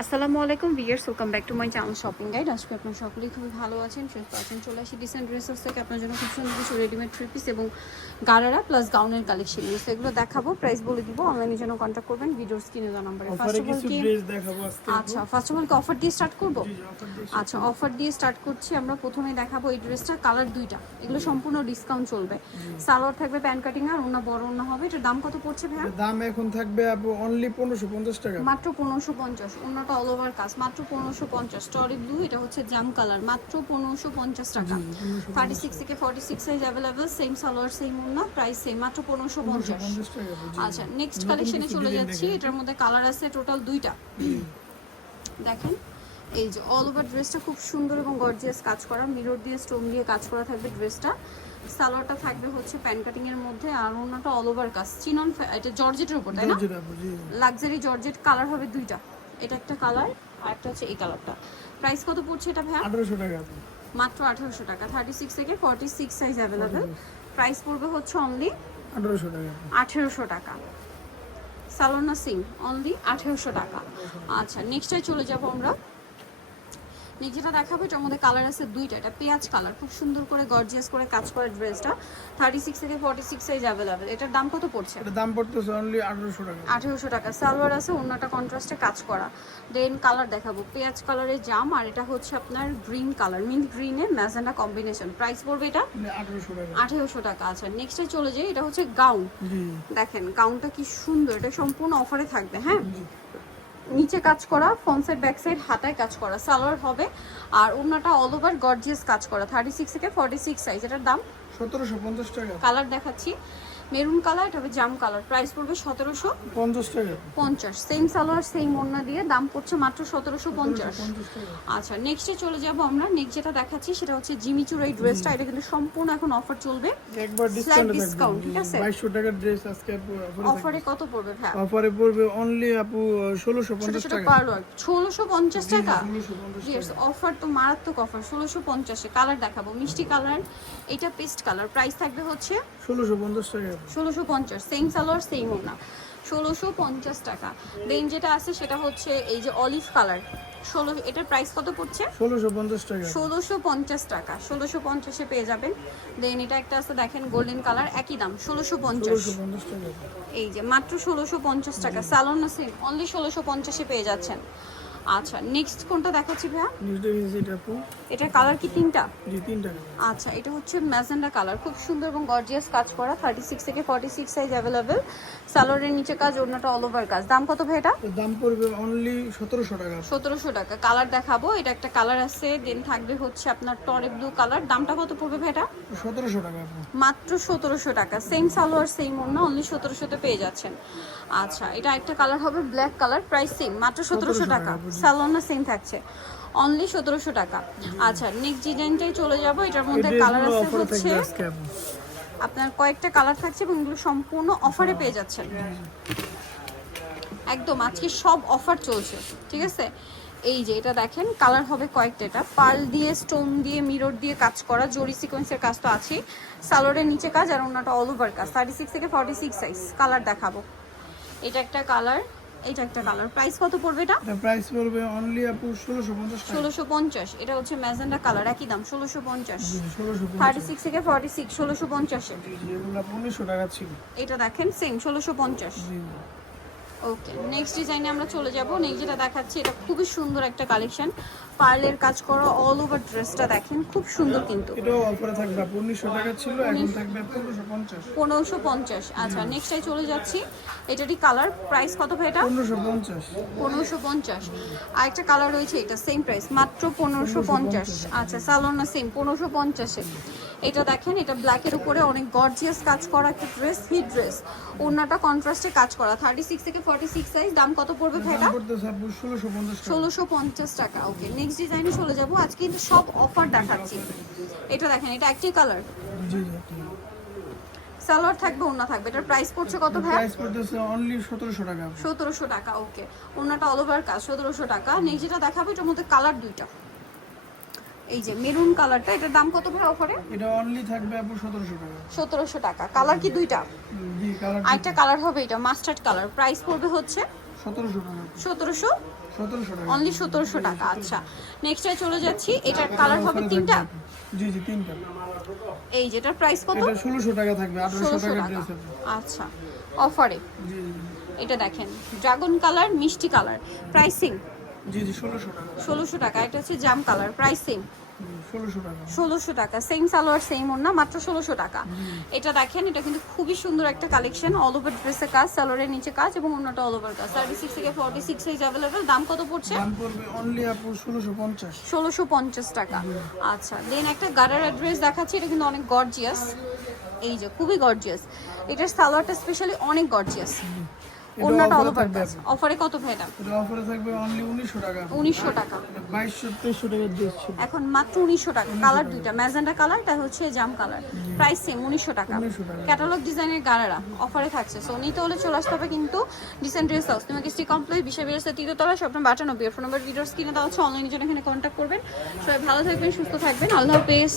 আসসালামু আলাইকুম viewers welcome back to my channel shopping guide আজকে আপনার সকলেই খুবই ভালো আছেন সুস্থ আছেন। চলে আসি ডিসেন্ট ড্রেসেস থেকে। আপনার জন্য খুব সুন্দর কিছু রেডিমেড থ্রি পিস এবং গারারা প্লাস গাউনের কালেকশন নিয়ে এগুলো দেখাবো প্রাইস বলে দিব অনলাইনে জন্য কন্ট্যাক্ট করবেন ভিডিওর স্ক্রিনে দেওয়া নাম্বারে ফার্স্ট অফ অল কি? আচ্ছা ফার্স্ট অফ অল কি অফার দিয়ে স্টার্ট করব? আচ্ছা অফার দিয়ে স্টার্ট করছি। আমরা প্রথমে দেখাবো এই ড্রেসটা কালার দুইটা। এগুলো সম্পূর্ণ ডিসকাউন্ট চলবে। সালোয়ার থাকবে প্যান্ট কাটিং আর ওনা বড় ওনা হবে। এটার দাম কত পড়ছে এর দাম এখন থাকবে অনলি পনেরোশো পঞ্চাশ টাকা। মাত্র পনেরোশো পঞ্চাশ। অন্যটা অল ওভার কাজ। মাত্র পনেরোশো পঞ্চাশ। স্টরি ব্লু এটা হচ্ছে জাম কালার মাত্র পনেরোশো পঞ্চাশ টাকা। থার্টি সিক্স থেকে forty six size available same salwar same ওন্না প্রাইস সেম মাত্র পনেরোশো পঞ্চাশ। আচ্ছা নেক্সট কালেকশনে চলে যাচ্ছি। এটার মধ্যে কালার আছে টোটাল দুইটা। দেখেন এই যে অল ওভার ড্রেসটা খুব সুন্দর এবং গর্জিয়াস কাজ করা। মিরর দিয়ে স্টোন দিয়ে কাজ করা থাকবে ড্রেসটা সালোয়ারটা থাকবে হচ্ছে প্যান্ট কাটিং এর মধ্যে আর ওন্নাটা অল ওভার কাজ। চিনন এটা জর্জেটের উপর তাই না। লাক্সারি জর্জেট কালার হবে দুইটা। এটা একটা কালার আর একটা হচ্ছে এই কালারটা প্রাইস কত পড়ছে এটা ভাইয়া? আঠারোশো টাকা মাত্র আঠারোশো টাকা। থার্টি সিক্স থেকে forty six size available price পড়বে হচ্ছে অনলি আঠারোশো টাকা। আঠেরোশো টাকা। সালোনা সিং অনলি আঠেরোশো টাকা। আচ্ছা নেক্সটে চলে যাব আমরা। যেটা দেখাবো এটার মধ্যে কালার আছে দুইটা। এটা পেঁয়াজ কালার খুব সুন্দর করে গর্জিয়াস করে কাজ করা ড্রেসটা থার্টি সিক্স থেকে ফর্টি সিক্স সাইজ অ্যাভেলেবেল এটার দাম কত পড়ছে? এটার দাম পড়তেছে অনলি আঠারোশো টাকা। আঠেরোশো টাকা। সালোয়ার আছে অন্যটা কন্ট্রাস্টে কাজ করা। দেন কালার দেখাবো। পেঁয়াজ কালারের জাম আর এটা হচ্ছে আপনার গ্রিন কালার মিন্ট গ্রিনের ম্যাজেন্ডা কম্বিনেশন প্রাইস পড়বে এটা? আঠারোশো টাকা। আঠেরোশো টাকা। আচ্ছা নেক্সটে চলে যাই। এটা হচ্ছে গাউন দেখেন গাউনটা কি সুন্দর। এটা সম্পূর্ণ অফারে থাকবে হ্যাঁ? নিচে কাজ করা ফ্রন্ট সাইড ব্যাক সাইড হাতায় কাজ করা সালোয়ার হবে। আর ওড়নাটা অল ওভার গর্জিয়াস কাজ করা থার্টি সিক্স থেকে ফর্টি সিক্স সাইজ এটার দাম সতেরোশো পঞ্চাশ টাকা। কালার দেখাচ্ছি। মেরুন কালার এটা হবে জাম কালার। প্রাইস পড়বে সতেরোশো পঞ্চাশ টাকা। পঞ্চাশ। সেম সালোয়ার সেম ওড়না দিয়ে দাম পড়ছে মাত্র সতেরোশো পঞ্চাশ। আচ্ছা নেক্সটে চলে যাব আমরা। নেক্সট যেটা দেখাচ্ছি সেটা হচ্ছে জিমিচুর এই ড্রেসটা এটা কিন্তু সম্পূর্ণ এখন অফার চলবে। একবার ডিসকাউন্ট ঠিক আছে? বাইশশো টাকার ড্রেস আজকে অফারে কত পড়বে ভাই অফারে পড়বে অনলি আপু ষোলোশো ছোট পঞ্চাশ ছোট টাকা। পার ওয়ার্ক ষোলোশো পঞ্চাশ টাকা? অফার তো মারাত্মক অফার ষোলোশো পঞ্চাশে। কালার দেখাবো। মিষ্টি কালার এটা পেস্ট কালার প্রাইস থাকবে হচ্ছে ষোলোশো পঞ্চাশ টাকা। ষোলোশো পঞ্চাশ সেম সালোয়ার সেম ওনা ষোলোশো পঞ্চাশ টাকা। দেন যেটা আছে সেটা হচ্ছে এই যে অলিভ কালার ষোলো এটার প্রাইস কত পড়ছে? ষোলোশো পঞ্চাশ টাকা। ষোলোশো পঞ্চাশ টাকা। ষোলোশো পঞ্চাশে পেয়ে যাবেন। দেন এটা একটা আছে দেখেন গোল্ডেন কালার একই দাম ষোলোশো পঞ্চাশ। এই যে মাত্র ষোলোশো পঞ্চাশ টাকা। স্যালন সিম অনলি ষোলোশো পঞ্চাশে পেয়ে যাচ্ছেন। আচ্ছা নেক্সট কোনটা দেখাচ্ছি ভাইয়া? এটা এটার কালার কি তিনটা? আচ্ছা এটা হচ্ছে ম্যাজেন্ডা কালার খুব সুন্দর এবং গর্জিয়াস কাজ করা থার্টি সিক্স থেকে ফর্টি সিক্স সাইজ অ্যাভেলেবেল স্যালোয়ারের নিচে কাজ অন্যটা অল ওভার কাজ। দাম কত ভাই এটা? দাম পড়বে অনলি সতেরোশো টাকা। সতেরোশো টাকা। কালার দেখাবো। এটা একটা কালার আছে দেন থাকবে হচ্ছে আপনার টরে ব্লু কালার দামটা কত পড়বে ভাই এটা? সতেরোশো টাকা মাত্র সতেরোশো টাকা। সেম সালোয়ার সেম অন্য অনলি সতেরোশোতে পেয়ে যাচ্ছেন। আচ্ছা এটা একটা কালার হবে ব্ল্যাক কালার প্রাইস সেম মাত্র সতেরোশো টাকা সালোয়ার সেম থাকছে। অনলি সতেরোশো টাকা। আচ্ছা নেক্সট ডিজাইনটাই চলে যাব এটার মধ্যে কালার আছে হচ্ছে আপনার কয়েকটা কালার থাকছে এবং এগুলো সম্পূর্ণ অফারে পেয়ে যাচ্ছেন। একদম আজকে সব অফার চলছে ঠিক আছে? এই যে এটা দেখেন কালার হবে কয়েকটা এটা। পার্ল দিয়ে স্টোন দিয়ে মিরর দিয়ে কাজ করা জরি সিকোয়েন্সের কাজ তো আছেই। সালোয়ারের নিচে কাজ আর অন্যটা অল ওভার কাজ। থার্টি সিক্স থেকে ফর্টি সিক্স সাইজ কালার দেখাবো। এটা একটা কালার এটা একটা কালার। প্রাইস কত পড়বে এটা? এটা প্রাইস পড়বে অনলি আপু ষোলোশো পঞ্চাশ টাকা। ষোলোশো পঞ্চাশ এটা হচ্ছে ম্যাজেন্ডা কালার একই দাম ষোলোশো পঞ্চাশ। ষোলোশো থার্টি সিক্স থেকে ফর্টি সিক্স ষোলোশো পঞ্চাশে এগুলো উনিশশো টাকা ছিল। এটা দেখেন সেম ষোলোশো পঞ্চাশ। জি। ওকে নেক্সট ডিজাইনে আমরা চলে যাব। নেক্সট যেটা দেখাচ্ছি এটা খুবই সুন্দর একটা কালেকশন পার্লের কাজ করা অল ওভার ড্রেসটা দেখেন খুব সুন্দর কিন্তু। এটাও অফারে থাকবে। টাকা ছিল এখন থাকবে পনেরোশো পঞ্চাশ। পনেরোশো পঞ্চাশ। আচ্ছা নেক্সটে চলে যাচ্ছি। এটারই কালার প্রাইস কত ভাই এটা? পনেরোশো পঞ্চাশ। পনেরোশো পঞ্চাশ। আর একটা কালার রয়েছে এটা সেম প্রাইস মাত্র পনেরোশো পঞ্চাশ। আচ্ছা সালোনা সেম পনেরোশো পঞ্চাশে। এটা দেখেন এটা ব্ল্যাকের উপরে অনেক গর্জিয়াস কাজ করা একটা ড্রেস হিট ড্রেস অন্যটা কন্ট্রাস্টে কাজ করা থার্টি সিক্স থেকে ফর্টি সিক্স সাইজ দাম কত পড়বে ভাই এটা? দাম পড়তেছে আপু ষোলোশো পঞ্চাশ টাকা। ষোলোশো পঞ্চাশ টাকা ওকে নেক্সট ডিজাইনে চলে যাব। আজকে কিন্তু সব অফার দেখাচ্ছি। এটা দেখেন এটা একটাই কালার সালোয়ার থাকবে অন্য থাকবে। এটার প্রাইস পড়ছে কত ভাই প্রাইস পড়তেছে অনলি সতেরোশো টাকা। আপু। সতেরোশো টাকা ওকে অন্যটা অল ওভার কাজ সতেরোশো টাকা। নেক্সট যেটা দেখাবো এটার মধ্যে কালার দুইটা। এই যে মেরুন কালারটা এটার দাম কত ভাই অফারে এটা অনলি থাকবে আপু সতেরোশো টাকা। সতেরোশো টাকা। কালার কি দুইটা? জি কালার আরেকটা কালার হবে এটা মাস্টার্ড কালার প্রাইস পড়বে হচ্ছে সতেরোশো অনলি সতেরোশো? টাকা। আচ্ছা। নেক্সটে চলে যাচ্ছি এটার কালার হবে তিনটা? জি জি তিনটা। এই যেটার প্রাইস কত? ষোলোশো টাকা থাকবে আঠারোশো টাকা। আচ্ছা অফারে এটা দেখেন ড্রাগন কালার মিষ্টি কালার প্রাইসিং জি জি ষোলোশো টাকা। ষোলোশো টাকা এটা হচ্ছে জাম কালার প্রাইসিং ষোলোশো টাকা। সেম সালোয়ার সেম ওড়না মাত্র ষোলোশো টাকা। এটা দেখেন এটা কিন্তু খুবই সুন্দর একটা কালেকশন অল ওভার ড্রেসের কাজ সালোয়ারের নিচে কাজ এবং অন্যটা অল ওভার কাজ। থার্টি সিক্স থেকে ফর্টি সিক্স সাইজ অ্যাভেলেবেল দাম কত পড়ছে? ষোলোশো পঞ্চাশ। টাকা। আচ্ছা দেন একটা গাড়ার অ্যাড্রেস দেখাচ্ছি এটা কিন্তু অনেক গর্জিয়াস এই যে খুবই গর্জিয়াস এটার সালোয়ারটা স্পেশালি অনেক গর্জিয়াস অন্যটা অল ওভার অফারে কত ভাই এটা এটা অফারে থাকবে অনলি উনিশশো টাকা। উনিশশো টাকা। বাইশশো তেইশশো টাকার ড্রেস ছিল। এখন মাত্র উনিশশো টাকা। কালার দুইটা। ম্যাজেন্ডা কালারটা হচ্ছে জাম কালার প্রাইস সেম উনিশশো টাকা। 1900 টাকা। ক্যাটালগ ডিজাইনের গাড়ারা অফারে থাকছে। সো নিতে হলে চলে আসতে হবে কিন্তু ডিসেন্ট ড্রেস হাউস তোমাকে স্টি কমপ্লিট বিশাল বিরাসের তৃতীয়তলা সব বাটানো বিয়ার ফোন নাম্বার ভিডিওস কিনে দেওয়া হচ্ছে অনলাইনের জন্য এখানে কন্ট্যাক্ট করবেন। সবাই ভালো থাকবেন সুস্থ থাকবেন। আল্লাহ হাফেজ।